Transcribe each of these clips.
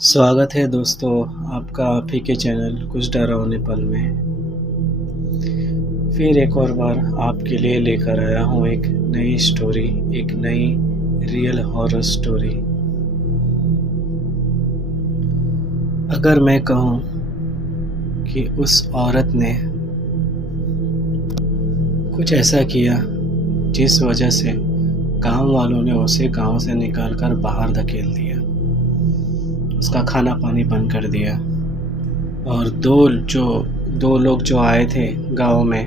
स्वागत है दोस्तों आपका आप ही के चैनल कुछ डरावने पल में। फिर एक और बार आपके लिए लेकर आया हूँ एक नई स्टोरी, एक नई रियल हॉरर स्टोरी। अगर मैं कहूँ कि उस औरत ने कुछ ऐसा किया जिस वजह से गांव वालों ने उसे गांव से निकालकर बाहर धकेल दिया, उसका खाना पानी बंद कर दिया और दो लोग जो आए थे गांव में,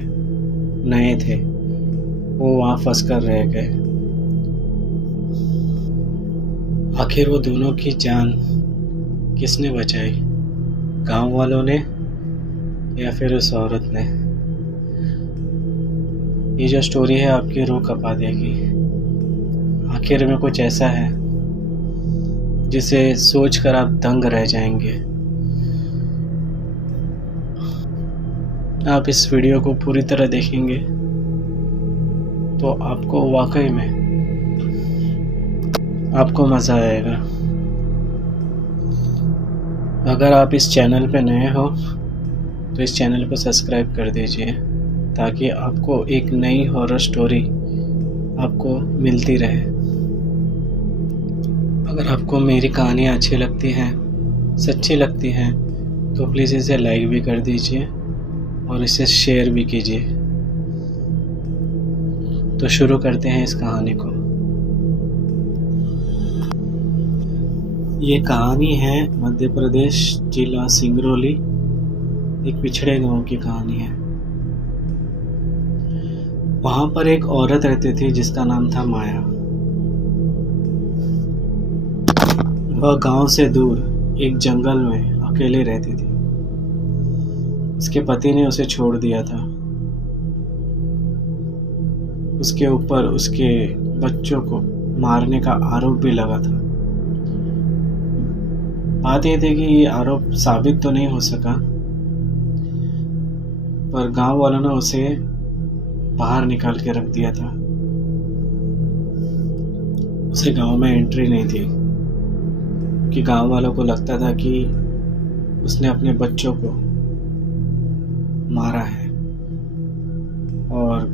नए थे, वो वहाँ फंस कर रह गए। आखिर वो दोनों की जान किसने बचाई, गांव वालों ने या फिर उस औरत ने? ये जो स्टोरी है आपकी रूह कपा देगी। आखिर में कुछ ऐसा है जिसे सोचकर आप दंग रह जाएंगे। आप इस वीडियो को पूरी तरह देखेंगे तो आपको वाकई में आपको मज़ा आएगा। अगर आप इस चैनल पे नए हो तो इस चैनल को सब्सक्राइब कर दीजिए ताकि आपको एक नई हॉरर स्टोरी आपको मिलती रहे। अगर आपको मेरी कहानियाँ अच्छी लगती हैं, सच्ची लगती हैं, तो प्लीज़ इसे लाइक भी कर दीजिए और इसे शेयर भी कीजिए। तो शुरू करते हैं इस कहानी को। ये कहानी है मध्य प्रदेश, जिला सिंगरौली, एक पिछड़े गांव की कहानी है। वहाँ पर एक औरत रहती थी जिसका नाम था माया। वह गांव से दूर एक जंगल में अकेले रहती थी। उसके पति ने उसे छोड़ दिया था। उसके ऊपर उसके बच्चों को मारने का आरोप भी लगा था। बात यह थी कि ये आरोप साबित तो नहीं हो सका, पर गांव वालों ने उसे बाहर निकाल के रख दिया था। उसे गांव में एंट्री नहीं थी कि गांव वालों को लगता था कि उसने अपने बच्चों को मारा है और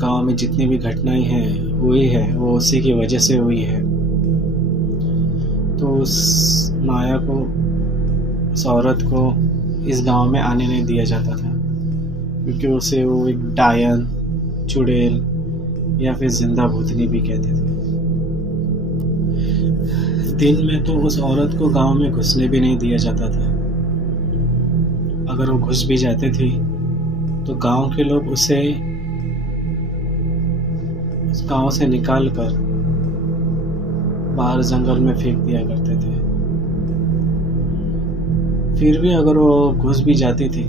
गांव में जितनी भी घटनाएं हैं हुई है वो उसी की वजह से हुई है। तो उस माया को, उस औरत को इस गांव में आने नहीं दिया जाता था क्योंकि उसे वो एक डायन, चुड़ैल या फिर जिंदा भूतनी भी कहते थे। दिन में तो उस औरत को गांव में घुसने भी नहीं दिया जाता था। अगर वो घुस भी जाते थे तो गांव के लोग उसे उस गांव से निकालकर बाहर जंगल में फेंक दिया करते थे। फिर भी अगर वो घुस भी जाती थी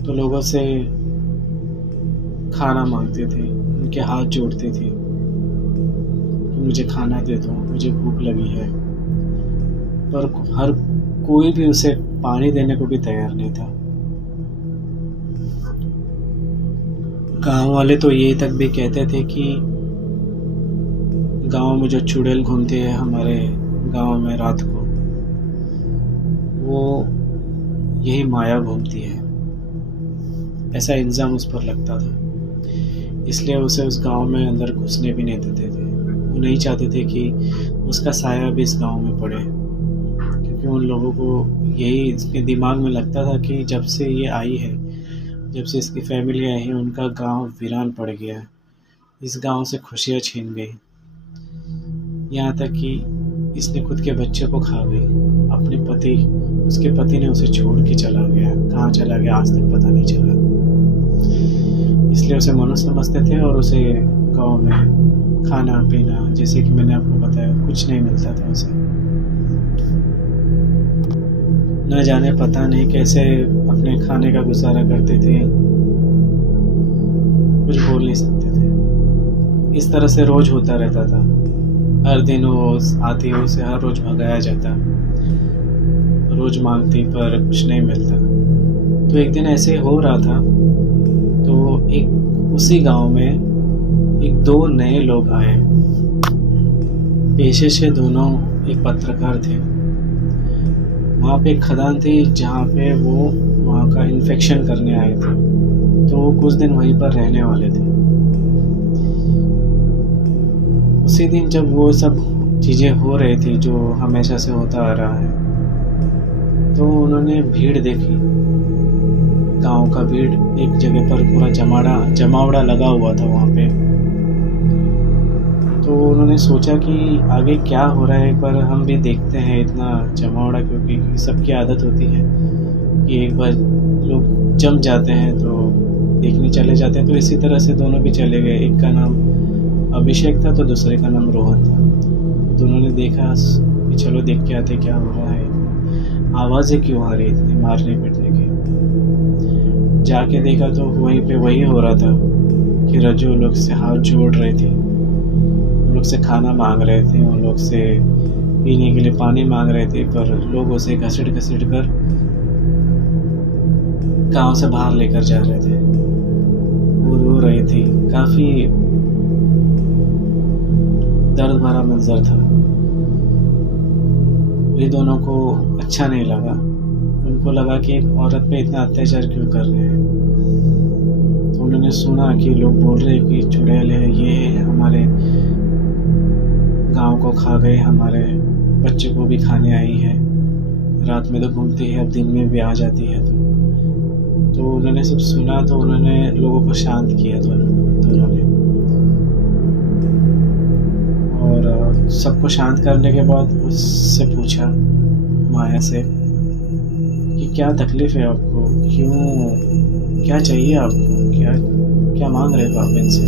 तो लोगों से खाना मांगती थी, उनके हाथ जोड़ती थी, मुझे खाना दे दो, मुझे भूख लगी है। पर हर कोई भी उसे पानी देने को भी तैयार नहीं था। गांव वाले तो ये तक भी कहते थे कि गांव में जो चुड़ैल घूमती है हमारे गांव में रात को, वो यही माया घूमती है। ऐसा इल्ज़ाम उस पर लगता था, इसलिए उसे उस गांव में अंदर घुसने भी नहीं देते थे। वो नहीं चाहते थे कि उसका साया भी इस गांव में पड़े, क्योंकि उन लोगों को यही इसके दिमाग में लगता था कि जब से ये आई है, जब से इसकी फैमिली आई है, उनका गांव वीरान पड़ गया, इस गांव से खुशियाँ छीन गई, यहाँ तक कि इसने खुद के बच्चे को खा गई। अपने पति, उसके पति ने उसे छोड़ के चला गया, कहाँ चला गया आज तक पता नहीं चला। इसलिए उसे मनुष्य समझते थे और उसे गांव में खाना पीना, जैसे कि मैंने आपको बताया, कुछ नहीं मिलता था उसे। न जाने पता नहीं कैसे अपने खाने का गुजारा करते थे, कुछ बोल नहीं सकते थे। इस तरह से रोज होता रहता था। हर दिन वो आती, उसे हर रोज भगाया जाता, रोज मांगती पर कुछ नहीं मिलता। तो एक दिन ऐसे हो रहा था तो एक उसी गांव में एक दो नए लोग आए। पेशे से दोनों एक पत्रकार थे। वहाँ पे एक खदान थी जहाँ पे वो वहाँ का इन्फेक्शन करने आए थे, तो वो कुछ दिन वहीं पर रहने वाले थे। उसी दिन जब वो सब चीज़ें हो रही थी जो हमेशा से होता आ रहा है, तो उन्होंने भीड़ देखी। गाँव का भीड़ एक जगह पर पूरा जमावड़ा लगा हुआ था वहाँ पे। तो उन्होंने सोचा कि आगे क्या हो रहा है, एक बार हम भी देखते हैं इतना जमावड़ा, क्योंकि सबकी आदत होती है कि एक बार लोग जम जाते हैं तो देखने चले जाते हैं। तो इसी तरह से दोनों भी चले गए। एक का नाम अभिषेक था तो दूसरे का नाम रोहन था। दोनों ने देखा कि चलो देख के आते क्या हो रहा है, आवाज़ें क्यों आ रही इतनी मारने पीटने की। जाके देखा तो वहीं पे वही हो रहा था कि रजू लोग से हाथ जोड़ रही थी, उन लोग से खाना मांग रहे थे, उन लोग से पीने के लिए पानी मांग रहे थे, पर लोग उसे घसीट कर गांव से बाहर लेकर जा रहे थे। वो रो रही थी। काफ़ी दर्द भरा मंजर था। ये दोनों को अच्छा नहीं लगा। उनको लगा कि एक औरत पे इतना अत्याचार क्यों कर रहे हैं। तो उन्होंने सुना कि लोग बोल रहे हैं कि चुड़ैल है, ये है, हमारे गांव को खा गए, हमारे बच्चे को भी खाने आई है, रात में तो घूमती है, अब दिन में भी आ जाती है। तो उन्होंने सब सुना, तो उन्होंने लोगों को शांत किया दोनों ने। और सबको शांत करने के बाद उससे पूछा, माया से, कि क्या तकलीफ़ है आपको, क्या चाहिए आपको, क्या मांग रहे हो आप इनसे।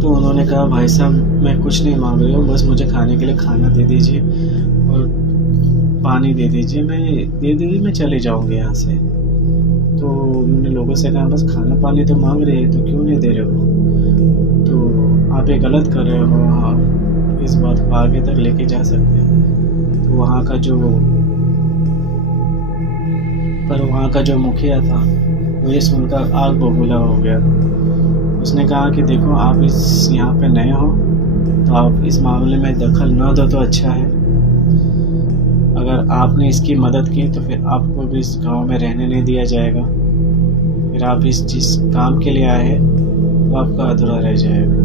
तो उन्होंने कहा, भाई साहब मैं कुछ नहीं मांग रही हूँ, बस मुझे खाने के लिए खाना दे दीजिए और पानी दे दीजिए, मैं चले जाऊँगी यहाँ से। तो उन्होंने लोगों से कहा, बस खाना पानी तो मांग रहे हैं तो क्यों नहीं दे रहे हो, तो आप ये गलत कर रहे हो, हाँ इस बात को आगे तक लेके जा सकते हैं। तो वहाँ का जो मुखिया था वो ये सुनकर आग बबूला हो गया। उसने कहा कि देखो, आप यहाँ पे नए हो तो आप इस मामले में दखल न दो तो अच्छा है। अगर आपने इसकी मदद की तो फिर आपको भी इस गांव में रहने नहीं दिया जाएगा। फिर आप जिस काम के लिए आए हैं वो आपका अधूरा रह जाएगा।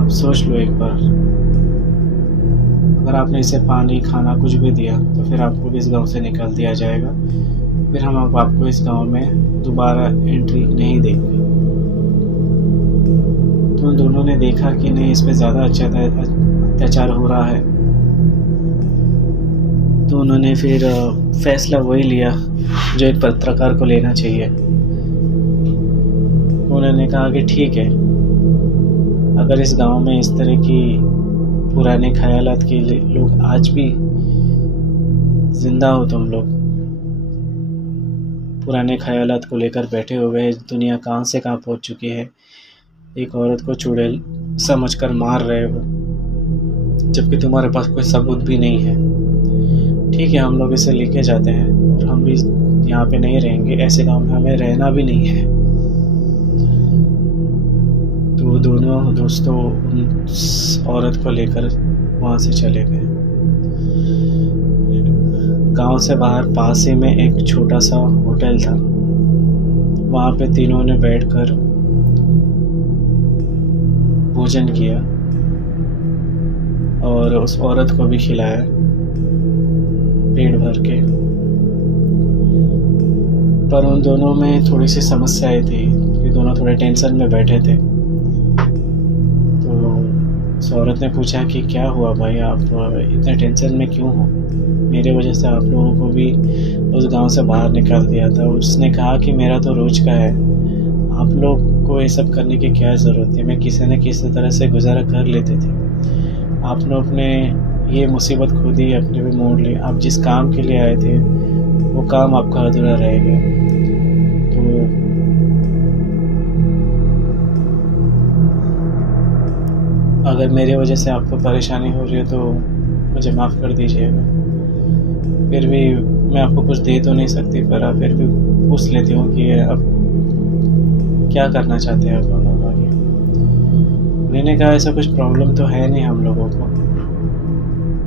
आप सोच लो एक बार, अगर आपने इसे पानी खाना कुछ भी दिया तो फिर आपको भी इस गांव से निकाल दिया जाएगा। फिर हम आपको इस गांव में दोबारा एंट्री नहीं देंगे। तो उन दोनों ने देखा कि नहीं, इस पर ज़्यादा अत्याचार हो रहा है। तो उन्होंने फिर फैसला वही लिया जो एक पत्रकार को लेना चाहिए। उन्होंने कहा कि ठीक है, अगर इस गांव में इस तरह की पुराने ख्यालात के लोग आज भी जिंदा हो, तुम लोग पुराने ख्यालात को लेकर बैठे हुए, दुनिया कहाँ से कहाँ पहुँच चुकी है, एक औरत को चुड़ैल समझकर मार रहे हो जबकि तुम्हारे पास कोई सबूत भी नहीं है। ठीक है, हम लोग इसे लेके जाते हैं और हम भी यहाँ पे नहीं रहेंगे, ऐसे गांव में हमें रहना भी नहीं है। तो दोनों दोस्तों उस औरत को लेकर वहाँ से चले गए। गांव से बाहर पास ही में एक छोटा सा होटल था। वहाँ पे तीनों ने बैठकर भोजन किया और उस औरत को भी खिलाया पेट भर के। पर उन दोनों में थोड़ी सी समस्याएं थी कि दोनों थोड़े टेंशन में बैठे थे। तो उस औरत ने पूछा कि क्या हुआ भाई, आप इतने टेंशन में क्यों हो, मेरे वजह से आप लोगों को भी उस गांव से बाहर निकाल दिया था। उसने कहा कि मेरा तो रोज का है, आप लोग को ये सब करने की क्या ज़रूरत है, मैं किसी न किसी तरह से गुजारा कर लेते थे। आप लोग ने ये मुसीबत खुद ही अपने पे मोड़ ली। आप जिस काम के लिए आए थे वो काम आपका अधूरा रह गया। तो अगर मेरी वजह से आपको परेशानी हो रही है तो मुझे माफ़ कर दीजिएगा। फिर भी मैं आपको कुछ दे तो नहीं सकती, पर आप फिर भी पूछ लेती हूँ कि अब क्या करना चाहते हैं आप लोग आगे। उन्होंने कहा ऐसा कुछ प्रॉब्लम तो है नहीं हम लोगों को,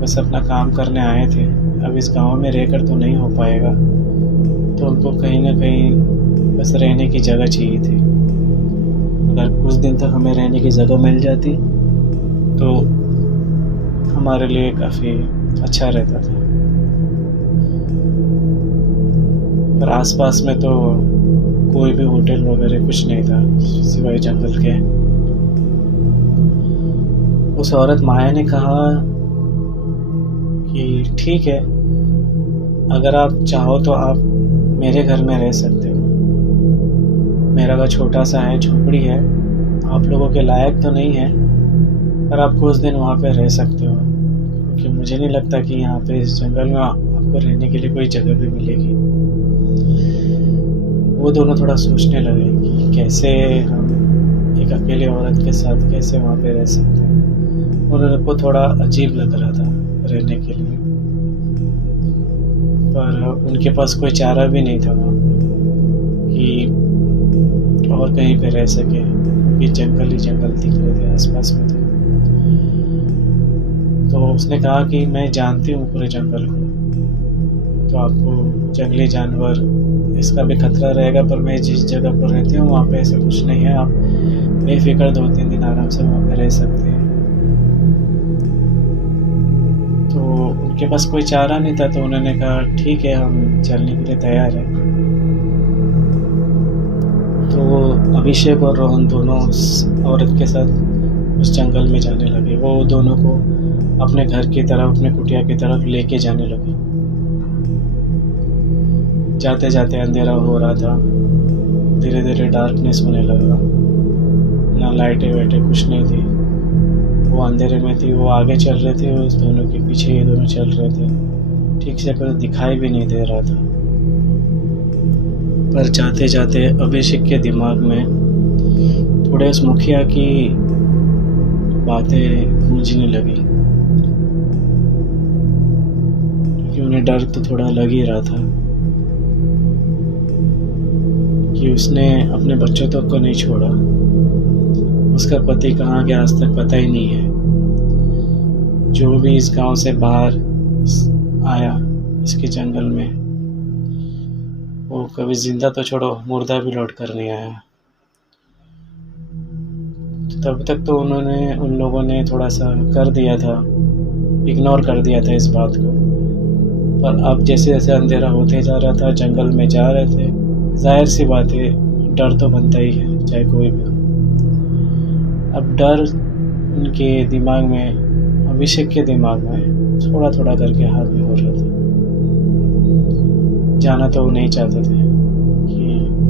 बस अपना काम करने आए थे, अब इस गांव में रहकर तो नहीं हो पाएगा, तो उनको कहीं ना कहीं बस रहने की जगह चाहिए थी। अगर कुछ दिन तक हमें रहने की जगह मिल जाती तो हमारे लिए काफ़ी अच्छा रहता था। पर आसपास में तो कोई भी होटल वगैरह कुछ नहीं था सिवाय जंगल के। उस औरत माया ने कहा कि ठीक है, अगर आप चाहो तो आप मेरे घर में रह सकते हो। मेरा घर छोटा सा है, झोपड़ी है, आप लोगों के लायक तो नहीं है, पर आप कुछ दिन वहाँ पे रह सकते हो, क्योंकि मुझे नहीं लगता कि यहाँ पे इस जंगल में आपको रहने के लिए कोई जगह भी मिलेगी। वो दोनों थोड़ा सोचने लगे कि कैसे हम एक अकेले औरत के साथ कैसे वहाँ पे रह सकते हैं। उनको थोड़ा अजीब लग रहा था रहने के लिए, पर उनके पास कोई चारा भी नहीं था वहाँ कि और कहीं पे रह सके, क्योंकि जंगल ही जंगल दिख रहे थे आसपास में। तो उसने कहा कि मैं जानती हूँ पूरे जंगल को, तो आपको जंगली जानवर इसका भी खतरा रहेगा, पर मैं जिस जगह पर रहती हूँ वहाँ पे ऐसा कुछ नहीं है, आप बेफिक्र 2-3 दिन आराम से वहाँ पे रह सकते हैं। तो उनके पास कोई चारा नहीं था, तो उन्होंने कहा ठीक है, हम चलने के लिए तैयार हैं। तो अभिषेक और रोहन दोनों उस औरत के साथ उस जंगल में जाने लगे। वो दोनों को अपने घर की तरफ, अपने कुटिया की तरफ लेके जाने लगे। जाते जाते अंधेरा हो रहा था, धीरे धीरे डार्कनेस होने लगा, ना लाइटें वाइटें कुछ नहीं थी, वो अंधेरे में थी। वो आगे चल रहे थे, उस दोनों के पीछे ये दोनों चल रहे थे, ठीक से कुछ दिखाई भी नहीं दे रहा था। पर जाते जाते अभिषेक के दिमाग में थोड़े उस मुखिया की बातें गूंजने लगी, क्योंकि उन्हें डर तो थोड़ा लग ही रहा था कि उसने अपने बच्चों तक को नहीं छोड़ा, उसका पति कहाँ गया आज तक पता ही नहीं है। जो भी इस गांव से बाहर आया इसके जंगल में, वो कभी जिंदा तो छोड़ो, मुर्दा भी लौट कर नहीं आया। तो तब तक तो उन लोगों ने थोड़ा सा कर दिया था, इग्नोर कर दिया था इस बात को, पर अब जैसे जैसे अंधेरा होते जा रहा था, जंगल में जा रहे थे, जाहिर सी बात है डर तो बनता ही है, चाहे कोई भी हो। अब डर उनके दिमाग में, अभिषेक के दिमाग में थोड़ा थोड़ा करके हावी हो रहा था। जाना तो वो नहीं चाहते थे,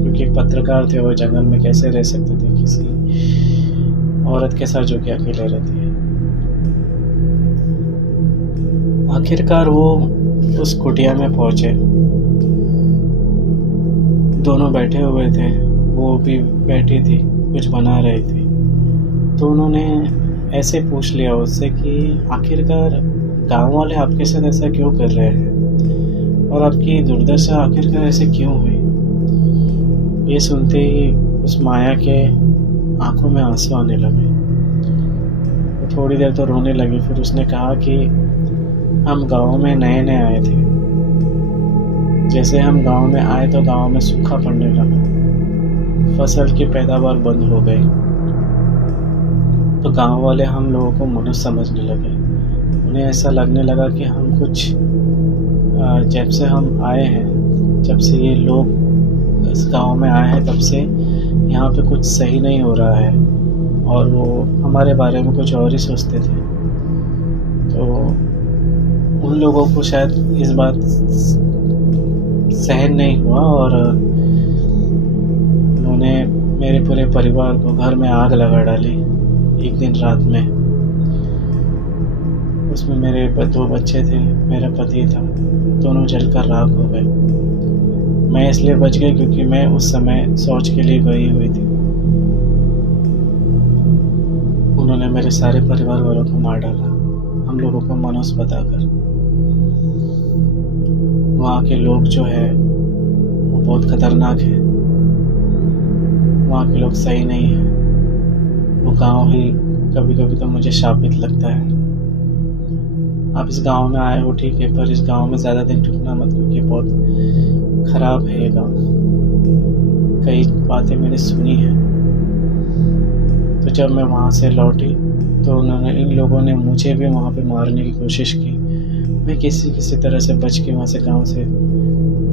क्योंकि एक पत्रकार थे, वो जंगल में कैसे रह सकते थे किसी औरत के साथ जो कि अकेले रहती है। आखिरकार वो उस कुटिया में पहुंचे। दोनों बैठे हुए थे, वो भी बैठी थी, कुछ बना रही थी। तो उन्होंने ऐसे पूछ लिया उससे कि आखिरकार गांव वाले आपके साथ ऐसा क्यों कर रहे हैं, और आपकी दुर्दशा आखिरकार ऐसे क्यों हुई। ये सुनते ही उस माया के आंखों में आंसू आने लगे। वो थोड़ी देर तो रोने लगी, फिर उसने कहा कि हम गांव में नए नए आए थे, जैसे हम गांव में आए तो गांव में सूखा पड़ने लगा, फसल की पैदावार बंद हो गई, तो गांव वाले हम लोगों को मनुष्य समझने लगे। उन्हें ऐसा लगने लगा कि हम कुछ, जब से हम आए हैं, जब से ये लोग इस गांव में आए हैं, तब से यहाँ पे कुछ सही नहीं हो रहा है, और वो हमारे बारे में कुछ और ही सोचते थे। तो उन लोगों को शायद इस बात सहन नहीं हुआ, और उन्होंने मेरे पूरे परिवार को घर में आग लगा डाली एक दिन रात में। उसमें मेरे 2 बच्चे थे, मेरा पति था, दोनों जलकर राख हो गए। मैं इसलिए बच गई क्योंकि मैं उस समय शौच के लिए गई हुई थी। उन्होंने मेरे सारे परिवार वालों को मार डाला, हम लोगों को मनुष्य बताकर। वहाँ के लोग जो है वो बहुत खतरनाक है, वहाँ के लोग सही नहीं है, वो गांव ही कभी कभी तो मुझे शापित लगता है। आप इस गांव में आए हो ठीक है, पर इस गांव में ज़्यादा दिन रुकना मत, क्योंकि बहुत ख़राब है ये गांव। कई बातें मैंने सुनी हैं। तो जब मैं वहाँ से लौटी तो इन लोगों ने मुझे भी वहाँ पे मारने की कोशिश की। मैं किसी तरह से बच के वहाँ से गांव से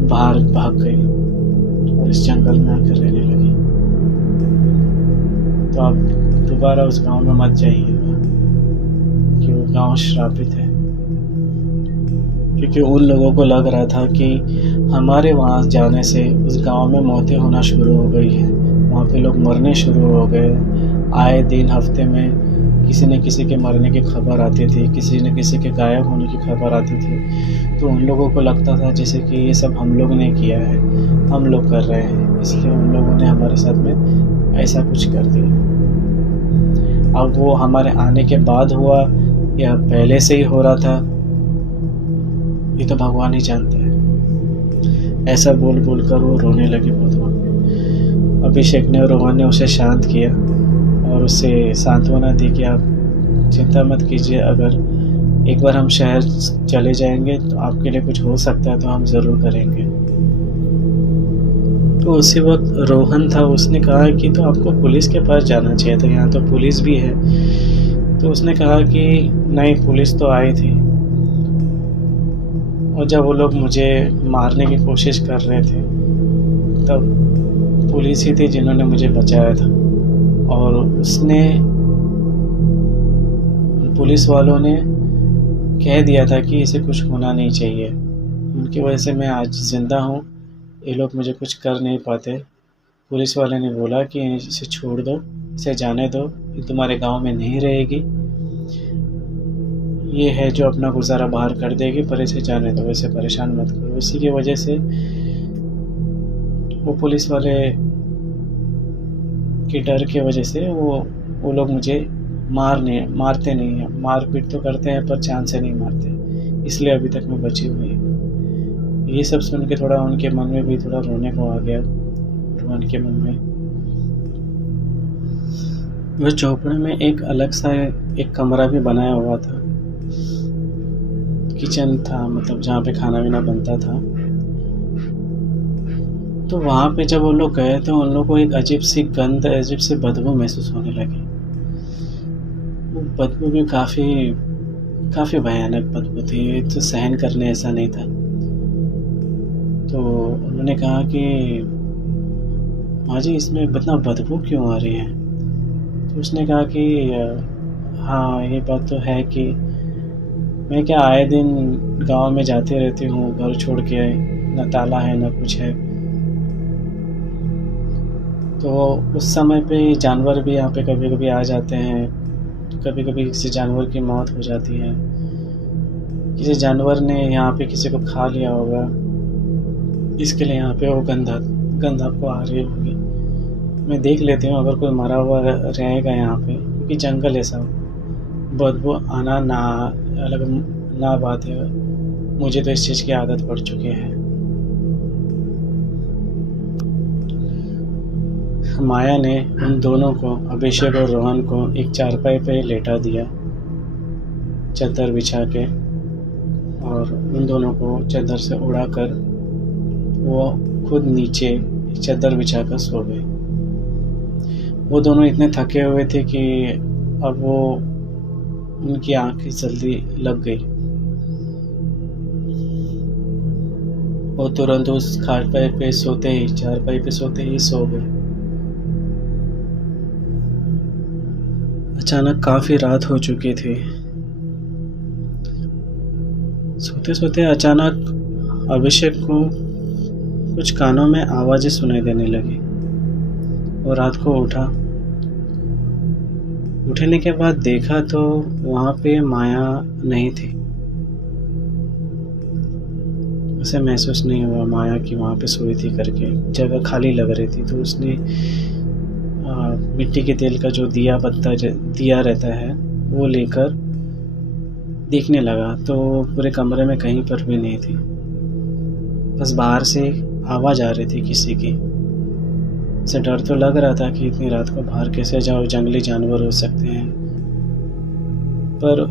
बाहर भाग गई और इस जंगल में आकर रहने लगी। तो आप दोबारा उस गांव में मत जाइएगा, कि वो गांव श्रापित है। क्योंकि उन लोगों को लग रहा था कि हमारे वहाँ जाने से उस गांव में मौतें होना शुरू हो गई हैं, वहाँ पे लोग मरने शुरू हो गए। आए दिन हफ्ते में किसी न किसी के मरने की खबर आती थी, किसी न किसी के गायब होने की खबर आती थी। तो उन लोगों को लगता था जैसे कि ये सब हम लोग ने किया है, हम लोग कर रहे हैं, इसलिए उन लोगों ने हमारे साथ में ऐसा कुछ कर दिया। अब वो हमारे आने के बाद हुआ या पहले से ही हो रहा था, ये तो भगवान ही जानता है। ऐसा बोल बोल कर वो रोने लगी बहुत वहाँ पे। अभिषेक ने और रोहन ने उसे शांत किया और उसे सांत्वना दी कि आप चिंता मत कीजिए, अगर एक बार हम शहर चले जाएंगे तो आपके लिए कुछ हो सकता है तो हम ज़रूर करेंगे। तो उसी वक्त रोहन था, उसने कहा कि तो आपको पुलिस के पास जाना चाहिए था, यहाँ तो पुलिस भी है। तो उसने कहा कि नहीं, पुलिस तो आई थी, और जब वो लोग मुझे मारने की कोशिश कर रहे थे तब पुलिस ही थी जिन्होंने मुझे बचाया था। और पुलिस वालों ने कह दिया था कि इसे कुछ होना नहीं चाहिए, उनकी वजह से मैं आज ज़िंदा हूँ, ये लोग मुझे कुछ कर नहीं पाते। पुलिस वाले ने बोला कि इसे छोड़ दो, इसे जाने दो, ये तुम्हारे गांव में नहीं रहेगी, ये है जो अपना गुजारा बाहर कर देगी, पर इसे जाने दो, इसे परेशान मत करो। इसी की वजह से वो पुलिस वाले के डर की वजह से वो लोग मुझे मारते नहीं हैं, मारपीट तो करते हैं पर जान से नहीं मारते, इसलिए अभी तक मैं बची हुई हूँ। ये सब सुन के थोड़ा उनके मन में भी थोड़ा रोने को आ गया, रोहन के मन में। वह झोपड़े में एक अलग सा एक कमरा भी बनाया हुआ था, किचन था, मतलब जहाँ पे खाना वाना बनता था। तो वहाँ पे जब वो लोग गए तो उन लोगों को एक अजीब सी गंध, अजीब सी बदबू महसूस होने लगी। वो बदबू भी काफ़ी भयानक बदबू थी, तो सहन करने ऐसा नहीं था। तो उन्होंने कहा कि माँ जी, इसमें इतना बदबू क्यों आ रही है? तो उसने कहा कि हाँ, ये बात तो है कि मैं क्या आए दिन गांव में जाते रहती हूँ, घर छोड़ के, न ताला है न कुछ है। तो उस समय पे जानवर भी यहाँ पे कभी कभी आ जाते हैं, तो कभी कभी किसी जानवर की मौत हो जाती है, किसी जानवर ने यहाँ पे किसी को खा लिया होगा, इसके लिए यहाँ पे वो गंध आपको आ रही होगी। मैं देख लेती हूँ अगर कोई मरा हुआ रहेगा यहाँ पे, क्योंकि जंगल ऐसा बदबू आना अलग ना बात है, मुझे तो इस चीज़ की आदत पड़ चुकी है। माया ने उन दोनों को, अभिषेक और रोहन को, एक चारपाई पे लेटा दिया चादर बिछा के, और उन दोनों को चादर से उड़ाकर वो खुद नीचे चादर बिछा कर सो गए। वो दोनों इतने थके हुए थे कि अब उनकी आंखें जल्दी लग गई। वो तुरंत उस चारपाई पे सोते ही सो गए। अचानक काफ़ी रात हो चुकी थी। सोते सोते अचानक अभिषेक को कुछ कानों में आवाज़ें सुनाई देने लगी। वो रात को उठने के बाद देखा तो वहाँ पे माया नहीं थी। उसे महसूस नहीं हुआ माया कि वहाँ पे सोई थी करके, जगह खाली लग रही थी। तो उसने मिट्टी के तेल का जो दिया रहता है वो लेकर देखने लगा, तो पूरे कमरे में कहीं पर भी नहीं थी, बस बाहर से आवाज़ आ रही थी किसी की। उसे डर तो लग रहा था कि इतनी रात को बाहर कैसे जाओ, जंगली जानवर हो सकते हैं, पर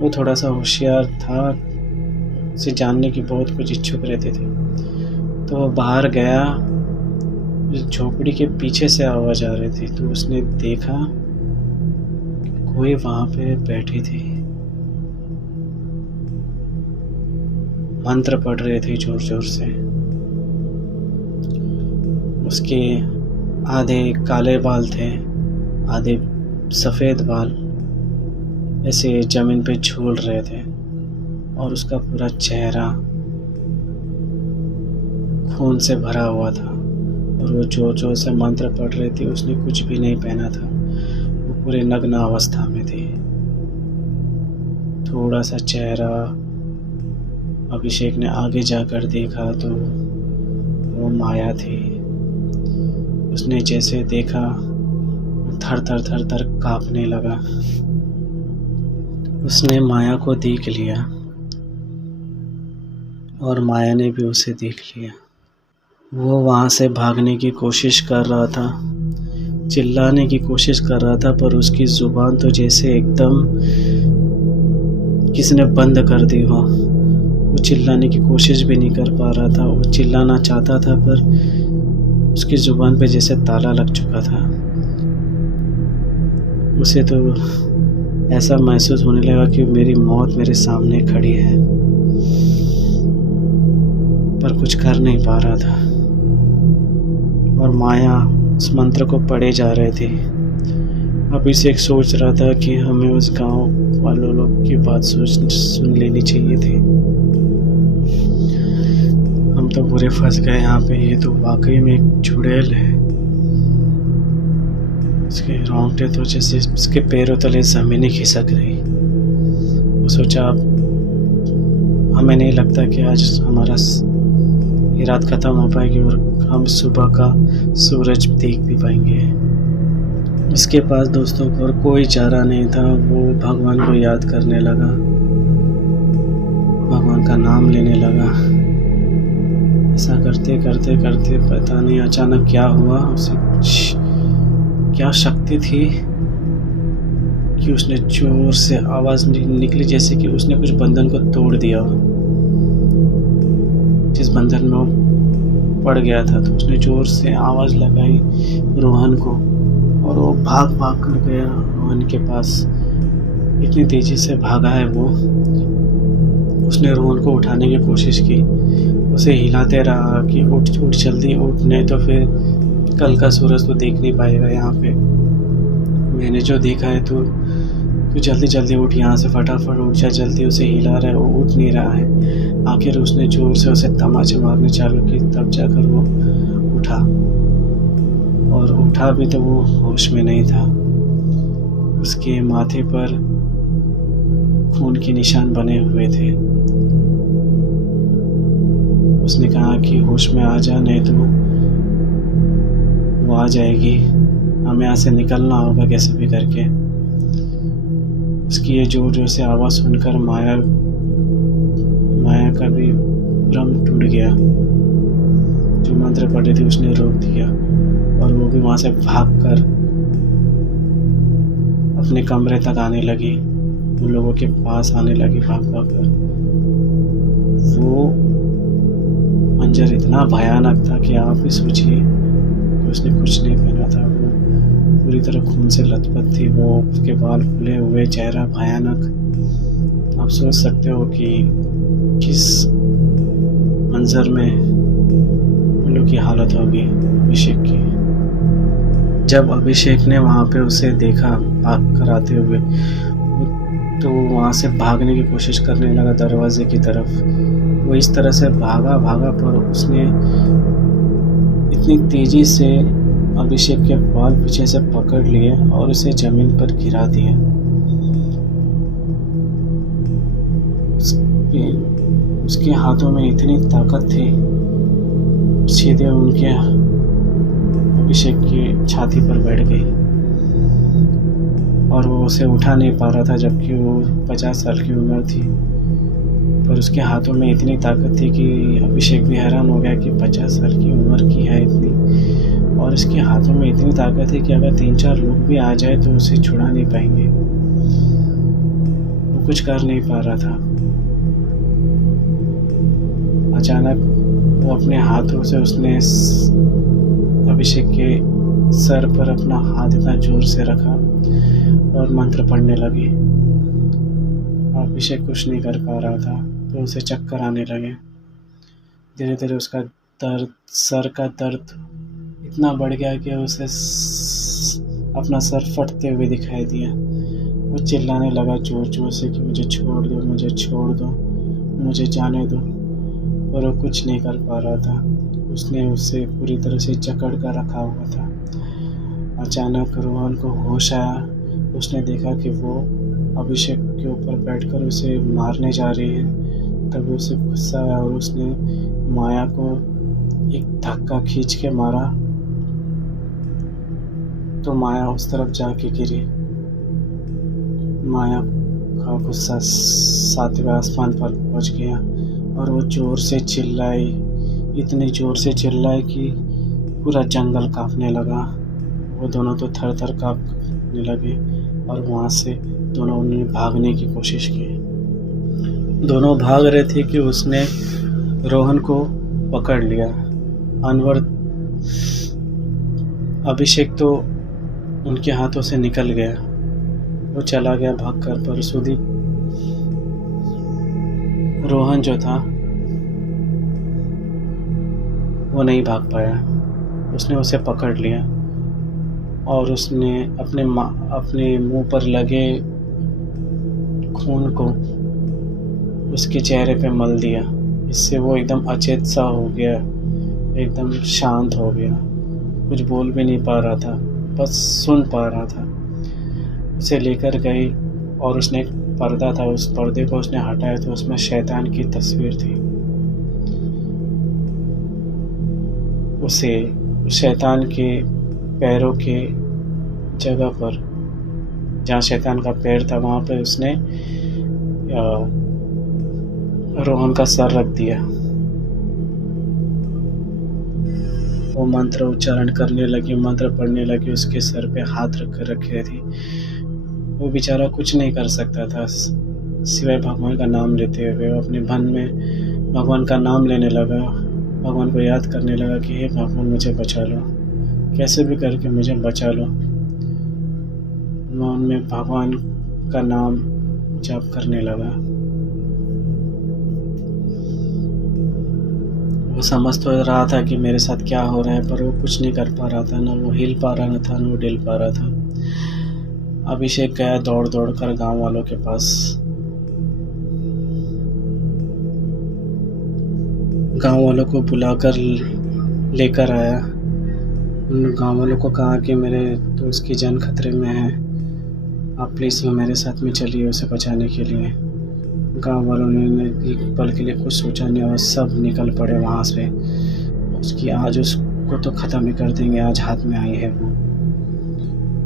वो थोड़ा-सा होशियार था, उसे जानने की बहुत कुछ इच्छुक रहते थे। तो वो बाहर गया, उस झोपड़ी के पीछे से आवाज़ आ रही थी, तो उसने देखा कोई वहाँ पे बैठी थी। मंत्र पढ़ रहे थे ज़ोर-ज़ोर से। उसके आधे काले बाल थे, आधे सफ़ेद बाल ऐसे ज़मीन पे झूल रहे थे और उसका पूरा चेहरा खून से भरा हुआ था और वो ज़ोर-ज़ोर से मंत्र पढ़ रही थी। उसने कुछ भी नहीं पहना था, वो पूरे नग्न अवस्था में थी। थोड़ा-सा चेहरा अभिषेक ने आगे जाकर देखा तो वो माया थी। उसने जैसे देखा, थर-थर काँपने लगा। उसने माया को देख लिया और माया ने भी उसे देख लिया। वो वहाँ से भागने की कोशिश कर रहा था, चिल्लाने की कोशिश कर रहा था, पर उसकी ज़ुबान तो जैसे एकदम किसी ने बंद कर दी हो। वो चिल्लाने की कोशिश भी नहीं कर पा रहा था। वो चिल्लाना चाहता था पर उसकी ज़ुबान पे जैसे ताला लग चुका था। उसे तो ऐसा महसूस होने लगा कि मेरी मौत मेरे सामने खड़ी है, पर कुछ कर नहीं पा रहा था। और माया उस मंत्र को पढ़े जा रहे थे। अभिषेक सोच रहा था कि हमें उस गांव वालों लोग की बात सुन लेनी चाहिए थी। हम तो पूरे फंस गए यहाँ पे। ये तो वाकई में एक चुड़ैल है। उसके रोंगटे तो जैसे उसके पैरों तले ज़मीन ही खिसक रही। वो सोचा, अब हमें नहीं लगता कि आज हमारा ये रात ख़त्म हो पाएगी और हम सुबह का सूरज देख भी पाएंगे। उसके पास दोस्तों को और कोई चारा नहीं था। वो भगवान को याद करने लगा, भगवान का नाम लेने लगा। ऐसा करते करते करते पता नहीं अचानक क्या हुआ, उसे कुछ क्या शक्ति थी कि उसने जोर से आवाज़ निकली, जैसे कि उसने कुछ बंधन को तोड़ दिया हो। जिस बंधन में वो पड़ गया था, तो उसने जोर से आवाज़ लगाई रोहन को और वो भाग कर गया रोहन के पास। इतनी तेज़ी से भागा है वो। उसने रोहन को उठाने की कोशिश की, उसे हिलाते रहा कि उठ जल्दी उठ, नहीं तो फिर कल का सूरज तो देख नहीं पाएगा यहाँ पे। मैंने जो देखा है तो जल्दी उठ यहाँ से, फटाफट उठ जा जल्दी। उसे हिला रहा है, वो उठ नहीं रहा है। आखिर उसने जोर से उसे तमाचे मारने चालू की, तब जाकर वो उठा। और उठा भी तो वो होश में नहीं था। उसके माथे पर खून के निशान बने हुए थे। उसने कहा कि होश में आ जा, नहीं तो वो आ जाएगी, हमें यहाँ से निकलना होगा कैसे भी करके। उसकी ये जोर से आवाज़ सुनकर माया का भी भ्रम टूट गया। जो मंत्र पढ़े थे उसने रोक दिया और वो भी वहाँ से भागकर अपने कमरे तक आने लगी, उन लोगों के पास आने लगी भाग कर। वो मंजर इतना भयानक था कि आप ही सोचिए कि उसने कुछ नहीं पहना था। वो पूरी तरह खून से लथपथ थी। वो उसके बाल खुले हुए, चेहरा भयानक। आप सोच सकते हो कि किस मंजर में उन लोग की हालत होगी अभिषेक की। जब अभिषेक ने वहाँ पे उसे देखा भाग कर आते हुए, तो वहाँ से भागने की कोशिश करने लगा दरवाजे की तरफ। वो इस तरह से भागा पर उसने इतनी तेज़ी से अभिषेक के बाल पीछे से पकड़ लिए और उसे ज़मीन पर गिरा दिया। उसके हाथों में इतनी ताकत थी, सीधे उनके अभिषेक की छाती पर बैठ गई और वो उसे उठा नहीं पा रहा था, जबकि वो 50 साल की उम्र थी। पर उसके हाथों में इतनी ताकत थी कि अभिषेक भी हैरान हो गया कि 50 साल की उम्र की है इतनी, और इसके हाथों में इतनी ताकत है कि अगर 3-4 लोग भी आ जाए तो उसे छुड़ा नहीं पाएंगे। वो कुछ कर नहीं पा रहा था। अचानक वो अपने हाथों से उसने अभिषेक के सर पर अपना हाथ इतना जोर से रखा और मंत्र पढ़ने लगी। अभिषेक कुछ नहीं कर पा रहा था, तो उसे चक्कर आने लगे। धीरे धीरे उसका सर का दर्द इतना बढ़ गया कि उसे अपना सर फटते हुए दिखाई दिया। वो चिल्लाने लगा ज़ोर ज़ोर से कि मुझे छोड़ दो, मुझे छोड़ दो, मुझे जाने दो, पर वो कुछ नहीं कर पा रहा था। उसने उसे पूरी तरह से जकड़ कर रखा हुआ था। अचानक रोहन को होश आया। उसने देखा कि वो अभिषेक के ऊपर बैठकर उसे मारने जा रही है। तब उसे गुस्सा आया और उसने माया को एक धक्का खींच के मारा, तो माया उस तरफ जाके गिरी। माया का गुस्सा 7वें आसमान पर पहुंच गया और वो ज़ोर से चिल्लाई, इतनी ज़ोर से चिल्लाई कि पूरा जंगल काँपने लगा। वो दोनों तो थर-थर काँपने लगे और वहाँ से दोनों ने भागने की कोशिश की। दोनों भाग रहे थे कि उसने रोहन को पकड़ लिया। अनवर अभिषेक तो उनके हाथों से निकल गया। वो चला गया भागकर, पर सुदीप रोहन जो था वो नहीं भाग पाया। उसने उसे पकड़ लिया और उसने अपने मुंह पर लगे खून को उसके चेहरे पे मल दिया। इससे वो एकदम अचेत सा हो गया, एकदम शांत हो गया। कुछ बोल भी नहीं पा रहा था, बस सुन पा रहा था। उसे लेकर गई और उसने एक पर्दा था, उस पर्दे को उसने हटाया तो उसमें शैतान की तस्वीर थी। उसे शैतान के पैरों के जगह पर, जहाँ शैतान का पैर था, वहाँ पे उसने रोहन का सर रख दिया। वो मंत्र उच्चारण करने लगी, मंत्र पढ़ने लगी, उसके सर पे हाथ रख कर रखे थी। वो बेचारा कुछ नहीं कर सकता था सिवाय भगवान का नाम लेते हुए। वो अपने मन में भगवान का नाम लेने लगा, भगवान को याद करने लगा कि हे भगवान मुझे बचा लो, कैसे भी करके मुझे बचा लो। मन में भगवान का नाम जप करने लगा। वो समझ तो रहा था कि मेरे साथ क्या हो रहा है, पर वो कुछ नहीं कर पा रहा था। ना वो हिल पा रहा था, ना वो डिल पा रहा था। अभिषेक गया दौड़ दौड़ कर गाँव वालों के पास। गाँव वालों को बुलाकर लेकर आया। उन गाँव वालों को कहा कि मेरे दोस्त की जान खतरे में है, आप प्लीज़ मेरे साथ में चलिए उसे बचाने के लिए। गाँव वालों ने एक पल के लिए कुछ सोचा नहीं और सब निकल पड़े वहाँ से। आज उसको तो ख़त्म ही कर देंगे, आज हाथ में आई है वो।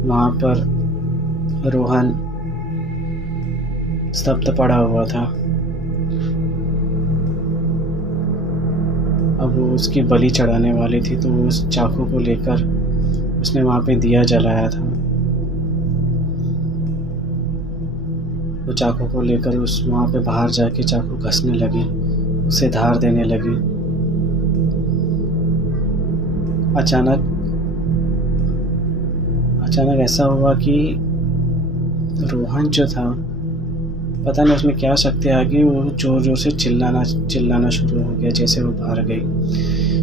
वहाँ पर रोहन स्तब्ध पड़ा हुआ था। अब वो उसकी बलि चढ़ाने वाली थी, तो उस चाकू को लेकर उसने वहाँ पे दिया जलाया था। वो चाकू को लेकर उस वहाँ पे बाहर जाके चाकू घसने लगी, उसे धार देने लगी। अचानक ऐसा हुआ कि रोहन जो था, पता नहीं उसमें क्या शक्ति आ गई, वो ज़ोर ज़ोर से चिल्लाना शुरू हो गया। जैसे वो बाहर गई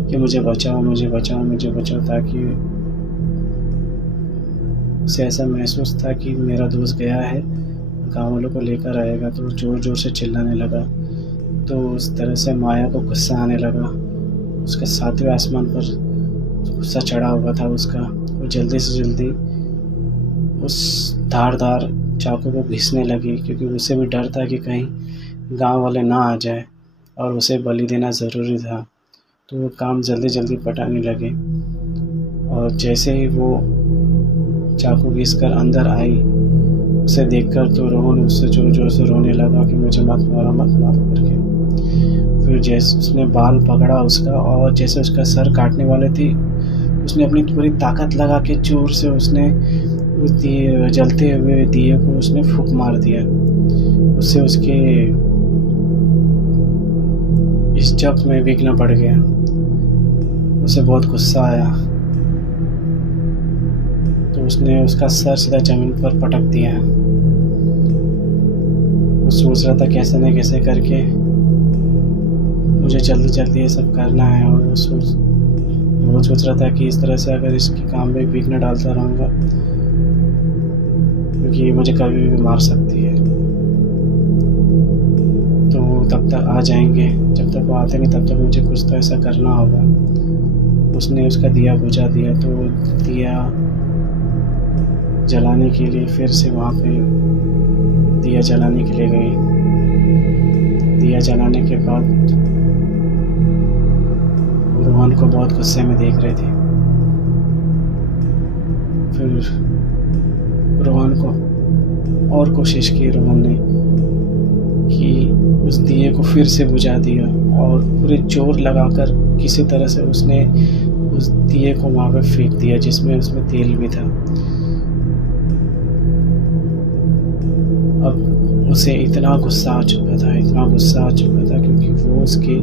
कि मुझे बचाओ, मुझे बचाओ, मुझे बचाओ, ताकि उसे ऐसा महसूस था कि मेरा दोस्त गया है, गाँव वालों को लेकर आएगा। तो ज़ोर ज़ोर से चिल्लाने लगा। तो उस तरह से माया को गुस्सा आने लगा। उसके 7वें आसमान पर गुस्सा चढ़ा हुआ था उसका। वो जल्दी से जल्दी उस धारदार चाकू को घिसने लगी, क्योंकि उसे भी डर था कि कहीं गांव वाले ना आ जाए और उसे बलि देना ज़रूरी था। तो वो काम जल्दी जल्दी पटाने लगे और जैसे ही वो चाकू घिसकर अंदर आई, उसे देखकर तो रोहन उससे ज़ोर ज़ोर से रोने लगा कि मुझे मत मारो, मत मारो करके। फिर जैसे उसने बाल पकड़ा उसका और जैसे उसका सर काटने वाले थी, उसने अपनी पूरी ताकत लगा के ज़ोर से उसने उस दिए जलते हुए दिए को उसने फूँक मार दिया। उससे उसके इस जप में विघ्न पड़ गया। उसे बहुत गुस्सा आया, तो उसने उसका सर सीधा ज़मीन पर पटक दिया। वो सोच रहा था कैसे न कैसे करके मुझे जल्दी-जल्दी ये सब करना है, और वो सोच रहा था कि इस तरह से अगर इसके काम में विघ्न डालता रहूँगा, क्योंकि ये मुझे कभी भी मार सकती है, तो तब तक आ जाएँगे। जब तक वो आते नहीं तब तक मुझे कुछ तो ऐसा करना होगा। उसने उसका दिया बुझा दिया, तो वो दिया जलाने के लिए फिर से वहाँ पे दिया जलाने के लिए गई। दिया जलाने के बाद रोहन को बहुत गुस्से में देख रहे थे। फिर रोहन को और कोशिश की रोहन ने कि उस दिए को फिर से बुझा दिया, और पूरे जोर लगाकर किसी तरह से उसने उस दिए को वहाँ पे फेंक दिया जिसमें उसमें तेल भी था। अब उसे इतना गुस्सा आ चुका था क्योंकि वो उसके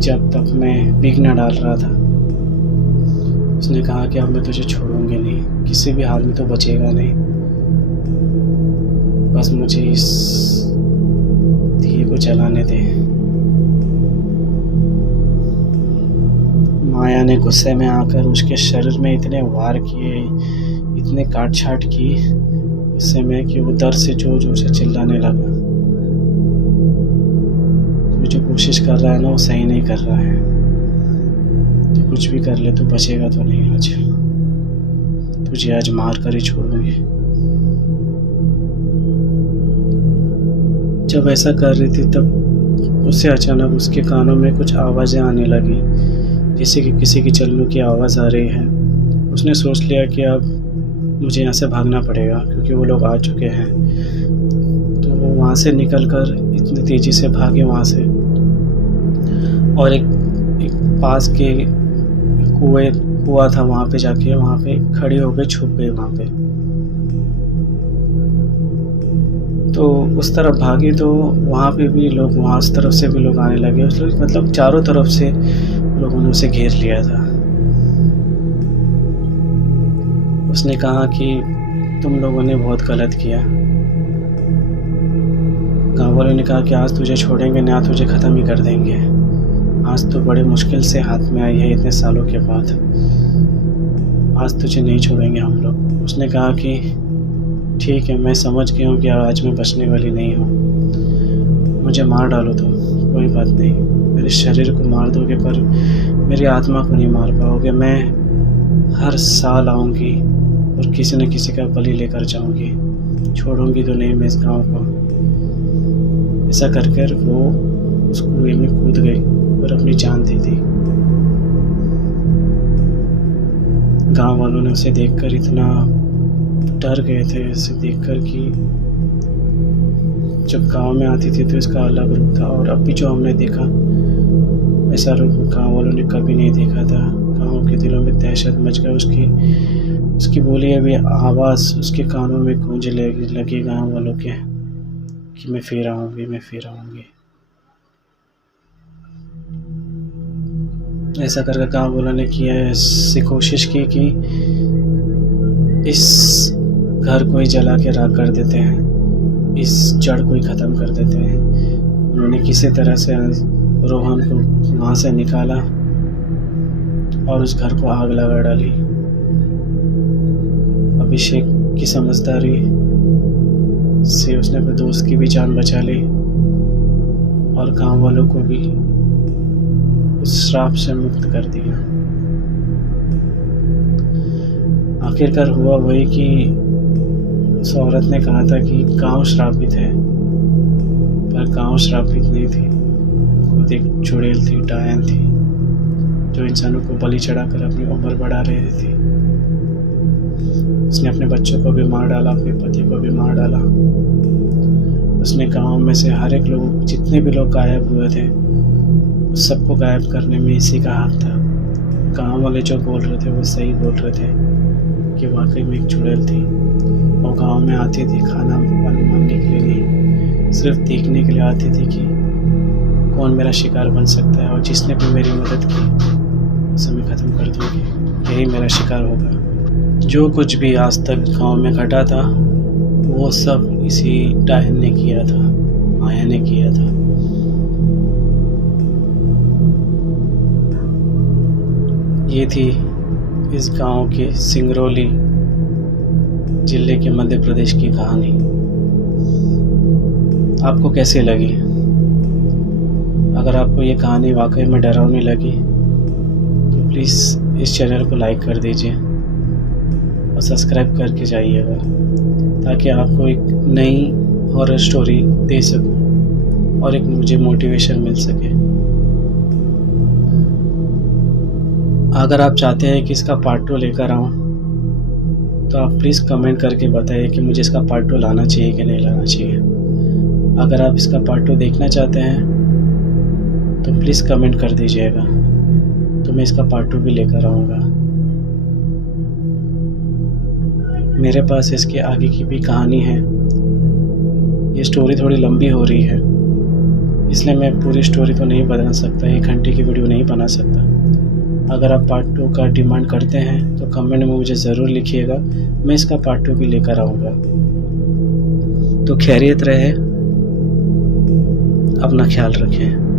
जब तक मैं विघ्न डाल रहा था। उसने कहा कि अब मैं तुझे छोड़ूंगी नहीं, किसी भी हाल में तो बचेगा नहीं, बस मुझे इस दिए को जलाने दे। माया ने गुस्से में आकर उसके शरीर में इतने वार किए, इतने काट छाट की गुस्से में कि वो दर्द से जोर जोर से चिल्लाने लगा। तू जो कोशिश कर रहा है ना वो सही नहीं कर रहा है, तो कुछ भी कर ले तो बचेगा तो नहीं। आज तुझे आज मार कर ही छोड़ूंगी। जब ऐसा कर रही थी तब उसे अचानक उसके कानों में कुछ आवाज़ें आने लगी, जैसे कि किसी की चलने की आवाज़ आ रही है। उसने सोच लिया कि अब मुझे यहाँ से भागना पड़ेगा क्योंकि वो लोग आ चुके हैं। तो वो वहाँ से निकलकर इतनी तेज़ी से भागे वहाँ से, और एक पास के कुआं था, वहाँ पे जाके वहाँ पे खड़ी होकर छुप गई वहाँ पे। तो उस तरफ भागी तो वहाँ पे भी लोग, वहाँ उस तरफ से भी लोग आने लगे। उस लोग मतलब चारों तरफ से लोगों ने उसे घेर लिया था। उसने कहा कि तुम लोगों ने बहुत गलत किया। गाँव वालों ने कहा कि आज तुझे छोड़ेंगे ना, तुझे ख़त्म ही कर देंगे। आज तो बड़े मुश्किल से हाथ में आई है इतने सालों के बाद, आज तुझे नहीं छोड़ेंगे हम लोग। उसने कहा कि ठीक है, मैं समझ गया हूँ कि आज मैं बचने वाली नहीं हूँ, मुझे मार डालो तुम, कोई बात नहीं। मेरे शरीर को मार दोगे पर मेरी आत्मा को नहीं मार पाओगे। मैं हर साल आऊँगी और किसी न किसी का बलि लेकर जाऊँगी, छोड़ूंगी तो नहीं मैं इस गाँव को। ऐसा कर कर वो उस कुएं में कूद गई और अपनी जान दे दी। गांव वालों ने उसे देखकर इतना डर गए थे, उसे देखकर कि जब गांव में आती थी तो इसका अलग रूप था, और अब भी जो हमने देखा ऐसा रूप गांव वालों ने कभी नहीं देखा था। गांव के दिलों में दहशत मच गई। उसकी बोली अभी आवाज़ उसके कानों में गूंजने लगी गांव वालों के कि मैं फिर आऊँगी, मैं फिर आऊँगी। ऐसा करके गाँव वालों ने किया, ऐसी कोशिश की कि इस घर को ही जला के राख कर देते हैं, इस जड़ को ही ख़त्म कर देते हैं। उन्होंने किसी तरह से रोहन को वहाँ से निकाला और उस घर को आग लगा डाली। अभिषेक की समझदारी से उसने अपने दोस्त की भी जान बचा ली और गांव वालों को भी उस श्राप से मुक्त कर दिया। आखिरकार हुआ वही कि उस औरत ने कहा था कि गांव श्रापित है, पर गांव श्रापित नहीं थी, खुद एक चुड़ैल थी, डायन थी, जो इंसानों को बलि चढ़ाकर अपनी उम्र बढ़ा रही थी। उसने अपने बच्चों को भी मार डाला, अपने पति को भी मार डाला। उसने गांव में से हर एक लोग, जितने भी लोग गायब हुए थे, उस सबको गायब करने में इसी का हाथ था। गांव वाले जो बोल रहे थे वो सही बोल रहे थे कि वाकई में एक चुड़ैल थी। वो गांव में आती थी खाना मांगने के लिए नहीं, सिर्फ देखने के लिए आती थी कि कौन मेरा शिकार बन सकता है, और जिसने भी मेरी मदद की उसे मैं ख़त्म कर दूँगी, यही मेरा शिकार होगा। जो कुछ भी आज तक गांव में घटा था वो सब इसी डायन ने किया था, माया ने किया था। ये थी इस गांव के सिंगरौली जिले के मध्य प्रदेश की कहानी। आपको कैसी लगी? अगर आपको ये कहानी वाकई में डरावनी लगी तो प्लीज़ इस चैनल को लाइक कर दीजिए और सब्सक्राइब करके जाइएगा, ताकि आपको एक नई हॉरर स्टोरी दे सकूं और एक मुझे मोटिवेशन मिल सके। अगर आप चाहते हैं कि इसका पार्ट 2 लेकर आऊँ तो आप प्लीज़ कमेंट करके बताइए कि मुझे इसका पार्ट 2 लाना चाहिए कि नहीं लाना चाहिए। अगर आप इसका पार्ट 2 देखना चाहते हैं तो प्लीज़ कमेंट कर दीजिएगा, तो मैं इसका पार्ट 2 भी लेकर आऊँगा। मेरे पास इसके आगे की भी कहानी है। ये स्टोरी थोड़ी लंबी हो रही है, इसलिए मैं पूरी स्टोरी तो नहीं बना सकता, 1 घंटे की वीडियो नहीं बना सकता। अगर आप पार्ट 2 का डिमांड करते हैं तो कमेंट में मुझे ज़रूर लिखिएगा, मैं इसका पार्ट 2 भी लेकर आऊँगा। तो खैरियत रहे, अपना ख्याल रखें।